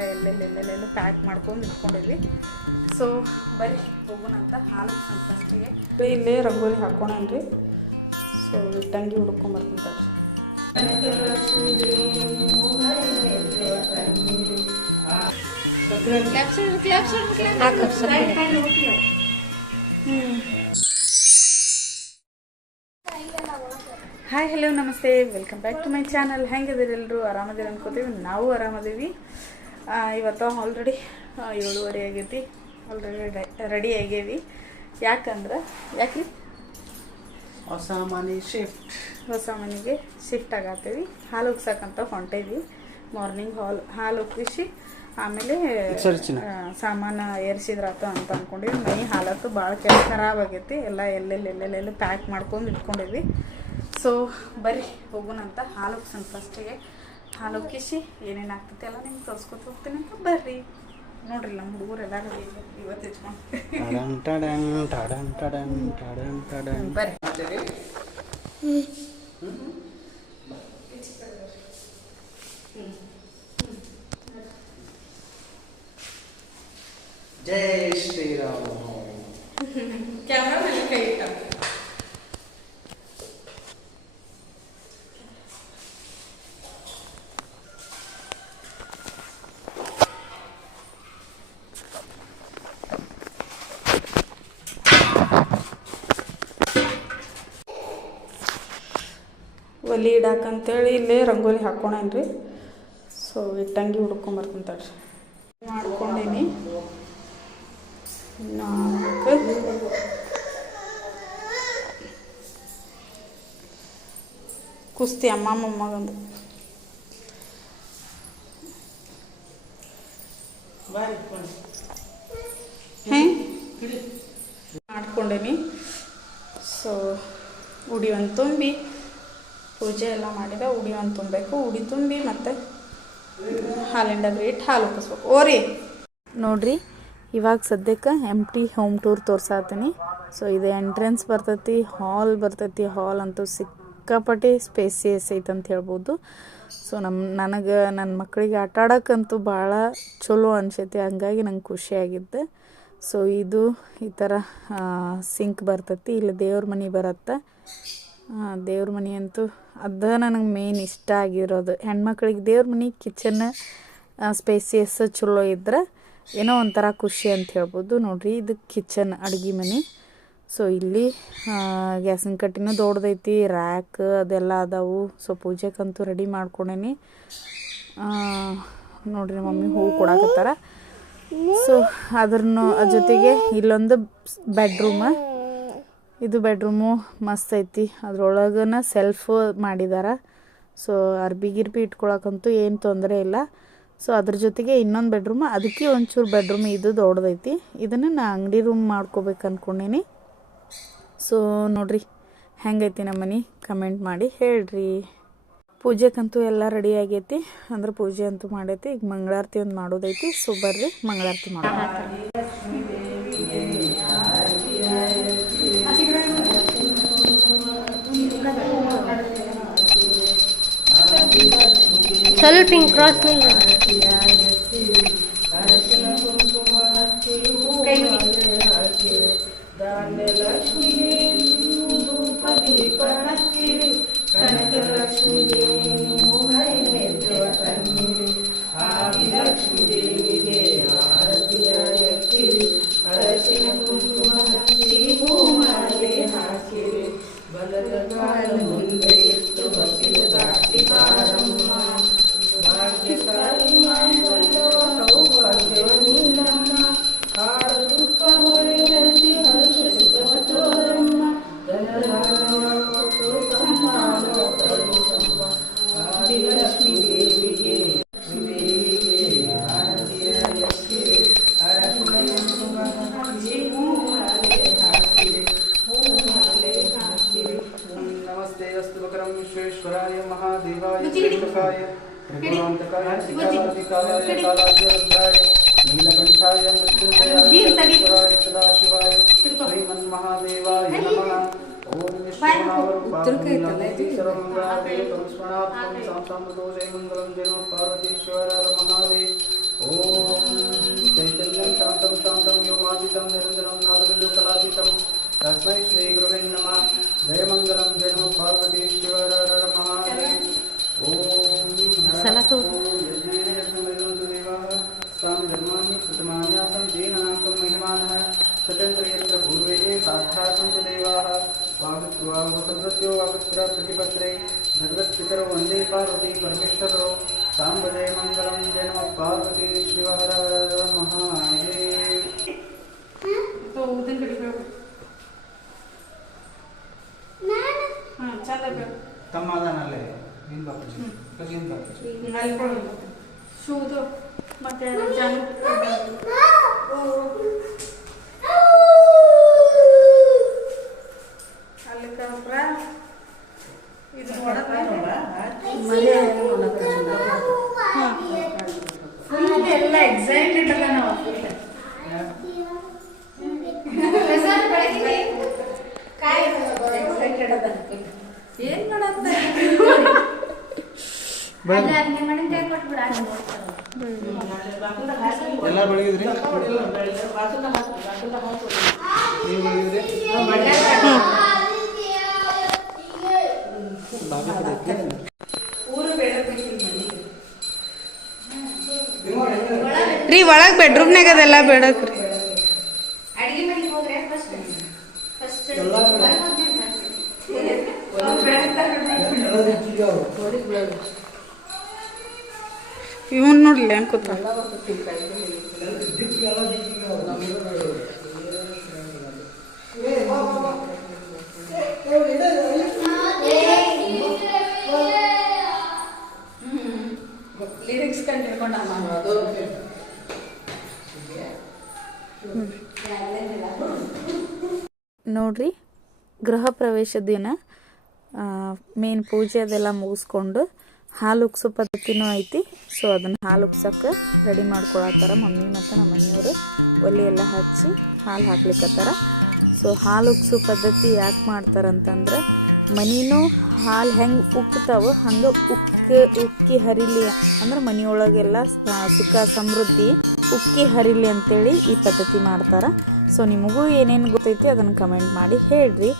ಎಲ್ಲೆಲ್ಲೆಲ್ಲೆಲ್ಲ pack ಮಾಡ್ಕೊಂಡು ಇಟ್ಕೊಂಡಿದ್ವಿ. So ಬರೀ ಹೋಗೋಣ ಅಂತ ಹಾಲು ಫಸ್ಟಿಗೆ ಇಲ್ಲೇ ರಂಗೋಲಿ ಹಾಕೋಣನ್ರಿ. ಸೊ ಇಟ್ಟಂಗಿ ಹುಡ್ಕೊಂಬರ್ತೀನಿ. ಹಾಯ್ ಹಲೋ ನಮಸ್ತೆ, welcome back to my channel. ಹೆಂಗಿದ್ದೀರಿ ಎಲ್ಲರೂ? ಆರಾಮದಿರಿ ಅನ್ಕೋತೀವಿ. ನಾವು ಆರಾಮದೀವಿ. ಇವತ್ತು ಆಲ್ರೆಡಿ 7:30 ಆಗೈತಿ. ಆಲ್ರೆಡಿ ರೆಡಿ ಆಗೇವಿ. ಯಾಕ್ರಿ ಹೊಸ ಮನೆಗೆ ಶಿಫ್ಟ್ ಆಗತ್ತೇವಿ. ಹಾಲು ಉಗ್ಸಕ್ಕಂತ ಹೊಂಟೇವಿ. ಮಾರ್ನಿಂಗ್ ಹಾಲು ಉಗ್ಗಿಸಿ ಆಮೇಲೆ ಸಾಮಾನು ಏರ್ಸಿದ್ರಾತ ಅಂತ ಅಂದ್ಕೊಂಡಿವಿ. ಮನೆ ಹಾಲತ್ತು ಭಾಳ ಖರಾಬ್ ಆಗೈತಿ. ಎಲ್ಲ ಎಲ್ಲೆಲ್ಲೆಲ್ಲೆಲ್ಲ ಪ್ಯಾಕ್ ಮಾಡ್ಕೊಂಡು ಇಟ್ಕೊಂಡಿದ್ವಿ. ಸೊ ಬರ್ರಿ ಹೋಗೋಣ ಅಂತ ಹಾಲು ಉಗ್ಸೋಣ. ಫಸ್ಟಿಗೆ ಹಾಲು ಉಗ್ಗಿಸಿ ಏನೇನು ಆಗ್ತೈತಿ ಎಲ್ಲ ನಿಮ್ಗೆ ತೋರಿಸ್ಕೊತ ಹೋಗ್ತೀನಿ ಅಂತ ಬರ್ರಿ. ನೋಡ್ರಿ ನಮ್ಮ ಹುಡುಗರು ಎಲ್ಲ ಇವತ್ತು ಹೆಚ್ಕೊಂಡು ಬರ್ರಿ. ಜೈ ಶ್ರೀರಾಮ. ಕ್ಯಾಮ್ರಾ ಮೇಲೆ ಕೈ ಇಟ್ಟ. ಒಲಿ ಇಡಾಕಂತೇಳಿ ಇಲ್ಲೇ ರಂಗೋಲಿ ಹಾಕೋಣನ್ರಿ. ಸೊ ಇಟ್ಟಂಗಿ ಹುಡ್ಕೊಂಬರ್ಕೊಂತಾಳ್ರಿ. ಮಾಡ್ಕೊಂಡೀನಿ 4 ಕುಸ್ತಿ ಅಮ್ಮ ಮೊಮ್ಮಗಂದು ಮಾಡ್ಕೊಂಡೀನಿ. ಸೊ ಉಡಿ ಒಂದು ತುಂಬಿ ಪೂಜೆ ಎಲ್ಲ ಮಾಡಿದ. ಉಡಿ ಒಂದು ತುಂಬಬೇಕು. ಉಡಿ ತುಂಬಿ ಮತ್ತು ಹಾಲಿನ ಡಬ್ರಿ ಇಟ್ಟು ಹಾಲು ಉಕ್ಕಿಸ್ಬೇಕು. ಓರಿ ನೋಡ್ರಿ, ಇವಾಗ ಸದ್ಯಕ್ಕೆ ಎಂಟಿ ಹೋಮ್ ಟೂರ್ ತೋರ್ಸಾತೀನಿ. ಸೊ ಇದು ಎಂಟ್ರೆನ್ಸ್ ಬರ್ತೈತಿ, ಹಾಲ್ ಬರ್ತೈತಿ. ಹಾಲ್ ಅಂತೂ ಸಿಕ್ಕಾಪಟ್ಟೆ ಸ್ಪೇಸಿಯಸ್ ಐತೆ ಅಂತ ಹೇಳ್ಬೋದು. ಸೊ ನನಗೆ ನನ್ನ ಮಕ್ಕಳಿಗೆ ಆಟ ಆಡೋಕ್ಕಂತೂ ಭಾಳ ಚಲೋ ಅನ್ಸೈತಿ. ಹಂಗಾಗಿ ನಂಗೆ ಖುಷಿಯಾಗಿದ್ದೆ. ಸೊ ಇದು ಈ ಥರ ಸಿಂಕ್ ಬರ್ತೈತಿ. ಇಲ್ಲಿ ದೇವ್ರ ಮನೆ ಬರುತ್ತೆ. ದೇವ್ರ ಮನೆ ಅಂತೂ ಅದು ನನಗೆ ಮೇನ್ ಇಷ್ಟ ಆಗಿರೋದು. ಹೆಣ್ಮಕ್ಳಿಗೆ ದೇವ್ರ ಮನೆ ಕಿಚನ್ ಸ್ಪೇಸಿಯಸ್ ಚಲೋ ಇದ್ರೆ ಏನೋ ಒಂಥರ ಖುಷಿ ಅಂತ ಹೇಳ್ಬೋದು. ನೋಡಿರಿ, ಇದು ಕಿಚನ್ ಅಡುಗೆ ಮನೆ. ಸೊ ಇಲ್ಲಿ ಗ್ಯಾಸಿನ ಕಟ್ಟಿನೂ ದೊಡ್ಡದೈತಿ. ರ್ಯಾಕ್ ಅದೆಲ್ಲ ಅದಾವು. ಸೊ ಪೂಜೆಗಂತೂ ರೆಡಿ ಮಾಡ್ಕೊಂಡೇನಿ. ನೋಡಿರಿ, ಮಮ್ಮಿ ಹೂವು ಕೊಡಾಕತ್ತಾರ. ಸೊ ಅದ್ರ ಜೊತೆಗೆ ಇಲ್ಲೊಂದು ಬೆಡ್ರೂಮ್. ಇದು ಬೆಡ್ರೂಮು ಮಸ್ತ್ ಐತಿ. ಅದ್ರೊಳಗನ ಸೆಲ್ಫ್ ಮಾಡಿದಾರ. ಸೊ ಅರ್ಬಿ ಇಟ್ಕೊಳಕ್ಕಂತೂ ಏನು ತೊಂದರೆ ಇಲ್ಲ. ಸೊ ಅದ್ರ ಜೊತೆಗೆ ಇನ್ನೊಂದು ಬೆಡ್ರೂಮ್, ಅದಕ್ಕೆ ಒಂಚೂರು ಬೆಡ್ರೂಮ್ ಇದು ದೊಡ್ಡದೈತಿ. ಇದನ್ನು ನಾ ಅಂಗಡಿ ರೂಮ್ ಮಾಡ್ಕೋಬೇಕು ಅಂದ್ಕೊಂಡೀನಿ. ಸೊ ನೋಡ್ರಿ ಹೆಂಗೈತಿ ನಮ್ಮ ಮನೆ, ಕಮೆಂಟ್ ಮಾಡಿ ಹೇಳ್ರಿ. ಪೂಜೆಗಂತೂ ಎಲ್ಲ ರೆಡಿ ಆಗೈತಿ. ಅಂದ್ರೆ ಪೂಜೆ ಅಂತೂ ಮಾಡೈತಿ. ಈಗ ಮಂಗಳಾರತಿ ಒಂದು ಮಾಡೋದೈತಿ. ಸೊ ಬರ್ರಿ ಮಂಗಳಾರತಿ ಮಾಡೋಣ. ಸ್ವಲ್ಪ ಹಿಂಗೆ ಕ್ರಾಸ್ ಮೇಲೆ विश्वेश्वराय महादेवाय श्रेष्ठकाय त्रिपुरांतकाय कालाय कालाज्वरद्राय नीलकंठाय मृत्युंजयाय सदाशिवाय श्रीमन्महादेवाय नमः। ओम विष्णुनावरूपाय सर्वमंगलाय परस्मणात्मं सामसामदोषे मंगलं जनो पार्वतीश्वर महादेव। ओम तस्मै श्री गुरुवे नमः। जय मंगलम जय नमो पार्वती शिव हर हर महादेव। ओम सलातो स्वामी धर्मानि कृतमान्यासं तेन नाकं महिमानः स्वतंत्र यत्र पूर्वे साध्या सन्तु देवाः वागत्वावसद्वत्यो वागत्र प्रतिपत्रे भगवत्पितरो वन्दे पार्वती परमेश्वरो साम्ब जय मंगलम जय नमः पार्वती शिव हर हर महादेव। तो उदिन कड़ी चंद ತಮ್ಮದಾನಲ್ಲೇ ಏನು ಬಾಪುಜಿ ಏನು ಬಾಪುಜಿ ಅಲ್ಲಿ ಕೊಡು ಶೂದು ಮತ್ತೆ ಜಾನು ಅಲ್ಲಿ ಕಬ್ರ ಇದು ಎಲ್ಲ ಎಕ್ಸೈಟೆಡ್ ಅಲ್ಲ ನಾವು ಏನ್ ಮಾಡತ್ತ ಎಲ್ಲ ಬೆಳಗಿದ್ರಿ ನೀವು ಬೆಳಗಿದ್ರಿ ರೀ ಒಳಗೆ ಬೆಡ್ರೂಮ್ನಾಗ ಅದೆಲ್ಲ ಬೇಡಕ್ರಿ ಇವನ್ ನೋಡ್ಲಿ ಅನ್ಕೋತ ಲಿರಿಕ್ಸ್ ಕಂಡಿಡ್ಕೊಂಡ ನೋಡ್ರಿ ಗೃಹ ಪ್ರವೇಶದ ದಿನ ಮೇನ್ ಪೂಜೆ ಅದೆಲ್ಲ ಮುಗಿಸ್ಕೊಂಡು ಹಾಲು ಉಗ್ಸೋ ಪದ್ಧತಿನೂ ಐತಿ. ಸೊ ಅದನ್ನು ಹಾಲು ಉಗ್ಸಕ್ಕೆ ರೆಡಿ ಮಾಡ್ಕೊಳತ್ತಾರ ಮಮ್ಮಿ ಮತ್ತು ನಮ್ಮ ಮನೆಯವರು. ಒಲೆ ಎಲ್ಲ ಹಚ್ಚಿ ಹಾಲು ಹಾಕ್ಲಿಕ್ಕತ್ತಾರ. ಸೊ ಹಾಲು ಉಗ್ಸೋ ಪದ್ಧತಿ ಯಾಕೆ ಮಾಡ್ತಾರಂತಂದ್ರೆ ಮನಿನೂ ಹಾಲು ಹೆಂಗೆ ಉಕ್ತಾವ ಹಂಗೆ ಉಕ್ಕಿ ಹರಿಲಿ ಅಂದ್ರೆ ಮನೆಯೊಳಗೆಲ್ಲ ಸುಖ ಸಮೃದ್ಧಿ ಉಕ್ಕಿ ಹರಿಲಿ ಅಂತೇಳಿ ಈ ಪದ್ಧತಿ ಮಾಡ್ತಾರೆ. ಸೊ ನಿಮಗೂ ಏನೇನು ಗೊತ್ತೈತಿ ಅದನ್ನು ಕಮೆಂಟ್ ಮಾಡಿ ಹೇಳ್ರಿ.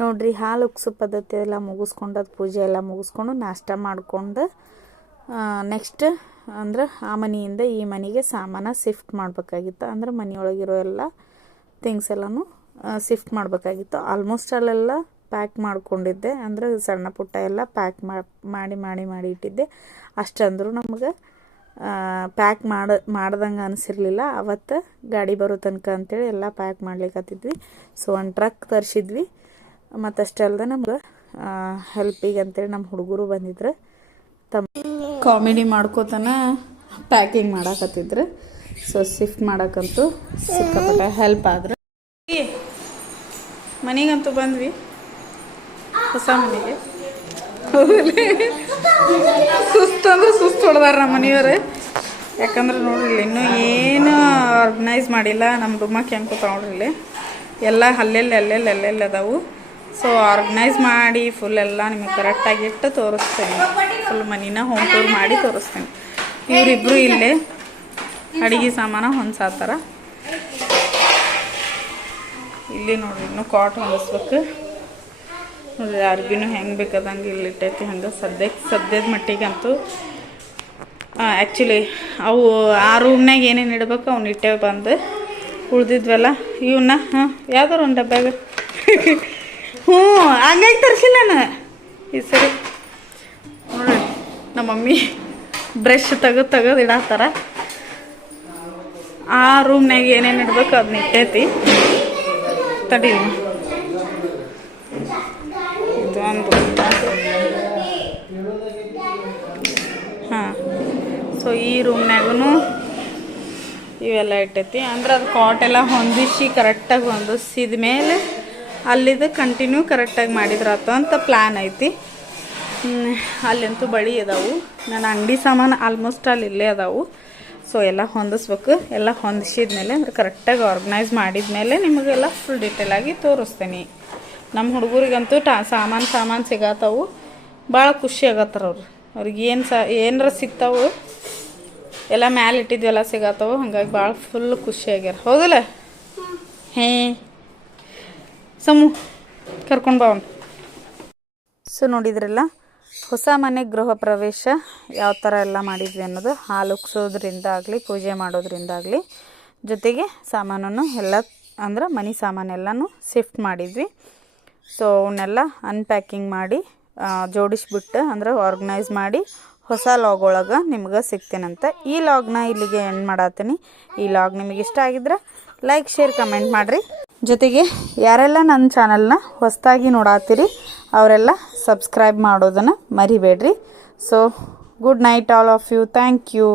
ನೋಡ್ರಿ ಹಾಲು ಉಗ್ಸೋ ಪದ್ಧತಿ ಎಲ್ಲ ಮುಗಿಸ್ಕೊಂಡು ಅದು ಪೂಜೆ ಎಲ್ಲ ಮುಗಿಸ್ಕೊಂಡು ನಾಷ್ಟ ಮಾಡ್ಕೊಂಡು ನೆಕ್ಸ್ಟ್ ಅಂದ್ರೆ ಆ ಮನೆಯಿಂದ ಈ ಮನೆಗೆ ಸಾಮಾನು ಶಿಫ್ಟ್ ಮಾಡಬೇಕಾಗಿತ್ತು. ಅಂದ್ರೆ ಮನೆಯೊಳಗಿರೋ ಎಲ್ಲ ಥಿಂಗ್ಸ್ ಎಲ್ಲನೂ ಶಿಫ್ಟ್ ಮಾಡಬೇಕಾಗಿತ್ತು. ಆಲ್ಮೋಸ್ಟ್ ಅಲ್ಲೆಲ್ಲ ಪ್ಯಾಕ್ ಮಾಡ್ಕೊಂಡಿದ್ದೆ. ಅಂದ್ರೆ ಸಣ್ಣ ಪುಟ್ಟ ಎಲ್ಲ ಪ್ಯಾಕ್ ಮಾಡಿ ಇಟ್ಟಿದ್ದೆ. ಅಷ್ಟಂದ್ರೂ ನಮಗೆ ಪ್ಯಾಕ್ ಮಾಡ್ದಂಗೆ ಅನಿಸಿರ್ಲಿಲ್ಲ. ಅವತ್ತು ಗಾಡಿ ಬರೋ ತನಕ ಅಂತೇಳಿ ಎಲ್ಲ ಪ್ಯಾಕ್ ಮಾಡ್ಲಿಕ್ಕತ್ತಿದ್ವಿ. ಸೊ ಒಂದು ಟ್ರಕ್ ತರಿಸಿದ್ವಿ. ಮತ್ತು ಅಷ್ಟೇ ಅಲ್ಲದೆ ನಮ್ಗೆ ಹೆಲ್ಪಿಗೆ ಅಂತೇಳಿ ನಮ್ಮ ಹುಡುಗರು ಬಂದಿದ್ರು. ಕಾಮಿಡಿ ಮಾಡ್ಕೋತಾನ ಪ್ಯಾಕಿಂಗ್ ಮಾಡಾಕತ್ತಿದ್ರು. ಸೊ ಶಿಫ್ಟ್ ಮಾಡೋಕ್ಕಂತೂ ಸಿಕ್ಕಾಪಟ್ಟೆ ಹೆಲ್ಪ್ ಆದ್ರೆ. ಮನೆಗಂತೂ ಬಂದ್ವಿ, ಹೊಸ ಮನೆಗೆ. ಸುಸ್ತು ಅಂದ್ರೆ ಸುಸ್ತು ಹೊಡೆದಾರ ನಮ್ಮ ಮನೆಯವ್ರು. ಯಾಕಂದ್ರೆ ನೋಡ್ರಿ ಇಲ್ಲಿ ಇನ್ನೂ ಏನು ಆರ್ಗನೈಸ್ ಮಾಡಿಲ್ಲ. ನಮ್ಮ ರೂಮಕ್ಕೆ ಹೆಂಗೆ ಕೂತಾವ ನೋಡ್ರಿ ಇಲ್ಲಿ ಎಲ್ಲ ಅಲ್ಲೆಲ್ಲಿ ಅದಾವು. ಸೊ ಆರ್ಗನೈಸ್ ಮಾಡಿ ಫುಲ್ ಎಲ್ಲ ನಿಮಗೆ ಕರೆಕ್ಟಾಗಿ ಇಟ್ಟು ತೋರಿಸ್ತೇನೆ. ಫುಲ್ ಮನಿನ ಹೋಮ್ ಟೂರ್ ಮಾಡಿ ತೋರಿಸ್ತೇನೆ. ಇವರಿಬ್ಬರು ಇಲ್ಲೇ ಅಡುಗೆ ಸಾಮಾನು ಹೊಂದ್ಸಾತಾರ. ಇಲ್ಲಿ ನೋಡ್ರಿ ಇನ್ನೂ ಕಾಟ್ ಹೊಂದಿಸ್ಬೇಕು ನೋಡ್ರಿ. ಅರ್ಬಿನೂ ಹೆಂಗೆ ಬೇಕಾದಂಗೆ ಇಲ್ಲಿಟ್ಟೈತಿ. ಹಂಗೆ ಸದ್ಯದ ಮಟ್ಟಿಗಂತೂ ಆ್ಯಕ್ಚುಲಿ ಅವು ಆ ರೂಮ್ನಾಗ ಏನೇನು ಇಡ್ಬೇಕು ಅವ್ನು ಇಟ್ಟೆ ಬಂದು ಉಳ್ದಿದ್ವಲ್ಲ ಇವನ್ನ ಯಾವ್ದಾರು ಒಂದು ಡಬ್ಬ್ಯಾಗ ಹ್ಞೂ ಹಂಗಾಗಿ ತರಿಸಿಲ್ಲ ನಾನು ಈ ಸರಿ. ನೋಡ್ರಿ ನಮ್ಮ ಮಮ್ಮಿ ಬ್ರಷ್ ತೆಗೆದು ಇಡತ್ತಾರ. ಆ ರೂಮ್ನಾಗ ಏನೇನು ಇಡ್ಬೇಕು ಅದನ್ನ ಇಟ್ಟೈತಿ. ತಡೀರಿ ಇದು ಒಂದು ಹಾಂ. ಸೊ ಈ ರೂಮ್ನಾಗೂ ಇವೆಲ್ಲ ಇಟ್ಟೈತಿ. ಅಂದ್ರೆ ಅದು ಕಾಟೆಲ್ಲ ಹೊಂದಿಸಿ ಕರೆಕ್ಟಾಗಿ ಹೊಂದಿಸಿದ ಮೇಲೆ ಅಲ್ಲಿದ್ದು ಕಂಟಿನ್ಯೂ ಕರೆಕ್ಟಾಗಿ ಮಾಡಿದ್ರಾತು ಅಂತ ಪ್ಲ್ಯಾನ್ ಐತಿ. ಅಲ್ಲಂತೂ ಬಳಿ ಅದಾವು. ನನ್ನ ಅಂಗಡಿ ಸಾಮಾನು ಆಲ್ಮೋಸ್ಟ್ ಅಲ್ಲಿ ಇಲ್ಲೇ ಅದಾವು. ಸೊ ಎಲ್ಲ ಹೊಂದಿಸ್ಬೇಕು. ಎಲ್ಲ ಹೊಂದಿಸಿದ್ಮೇಲೆ ಅಂದ್ರೆ ಕರೆಕ್ಟಾಗಿ ಆರ್ಗನೈಸ್ ಮಾಡಿದ್ಮೇಲೆ ನಿಮಗೆಲ್ಲ ಫುಲ್ ಡೀಟೇಲಾಗಿ ತೋರಿಸ್ತೀನಿ. ನಮ್ಮ ಹುಡುಗರಿಗಂತೂ ಸಾಮಾನು ಸಿಗತ್ತವು. ಭಾಳ ಖುಷಿ ಆಗತ್ತಾರ ಅವ್ರಿಗೆ ಏನಾರ ಸಿಗ್ತಾವು. ಎಲ್ಲ ಮ್ಯಾಲೆ ಇಟ್ಟಿದ್ವೆಲ್ಲ ಸಿಗತ್ತವು. ಹಾಗಾಗಿ ಭಾಳ ಫುಲ್ ಖುಷಿ ಆಗ್ಯಾರ. ಹೌದಲ್ಲ? ಹೇ ಸಮು ಕರ್ಕೊಂಡು ಬಾ. ಸೊ ನೋಡಿದ್ರಲ್ಲ ಹೊಸ ಮನೆ ಗೃಹ ಪ್ರವೇಶ ಯಾವ ಥರ ಎಲ್ಲ ಮಾಡಿದ್ವಿ ಅನ್ನೋದು. ಹಾಲು ಉಗ್ಸೋದ್ರಿಂದ ಆಗಲಿ ಪೂಜೆ ಮಾಡೋದ್ರಿಂದ ಆಗಲಿ ಜೊತೆಗೆ ಸಾಮಾನನ್ನು ಎಲ್ಲ ಅಂದ್ರೆ ಮನೆ ಸಾಮಾನೆಲ್ಲನೂ ಶಿಫ್ಟ್ ಮಾಡಿದ್ವಿ. ಸೊ ಅವನ್ನೆಲ್ಲ ಅನ್ಪ್ಯಾಕಿಂಗ್ ಮಾಡಿ ಜೋಡಿಸ್ಬಿಟ್ಟು ಅಂದ್ರೆ ಆರ್ಗನೈಸ್ ಮಾಡಿ ಹೊಸ ಲಾಗ್ ಒಳಗೆ ನಿಮ್ಗೆ ಸಿಗ್ತೇನಂತ. ಈ ಲಾಗ್ನ ಇಲ್ಲಿಗೆ ಎಂಡ್ ಮಾಡತ್ತೀನಿ. ಈ ಲಾಗ್ ನಿಮಗೆ ಇಷ್ಟ ಆಗಿದ್ರೆ ಲೈಕ್ ಶೇರ್ ಕಮೆಂಟ್ ಮಾಡಿರಿ. ಜೊತೆಗೆ ಯಾರೆಲ್ಲ ನನ್ನ ಚಾನಲ್ನ ಹೊಸದಾಗಿ ನೋಡಾತ್ತೀರಿ ಅವರೆಲ್ಲ ಸಬ್ಸ್ಕ್ರೈಬ್ ಮಾಡೋದನ್ನು ಮರಿಬೇಡ್ರಿ. So good night all of you. Thank you.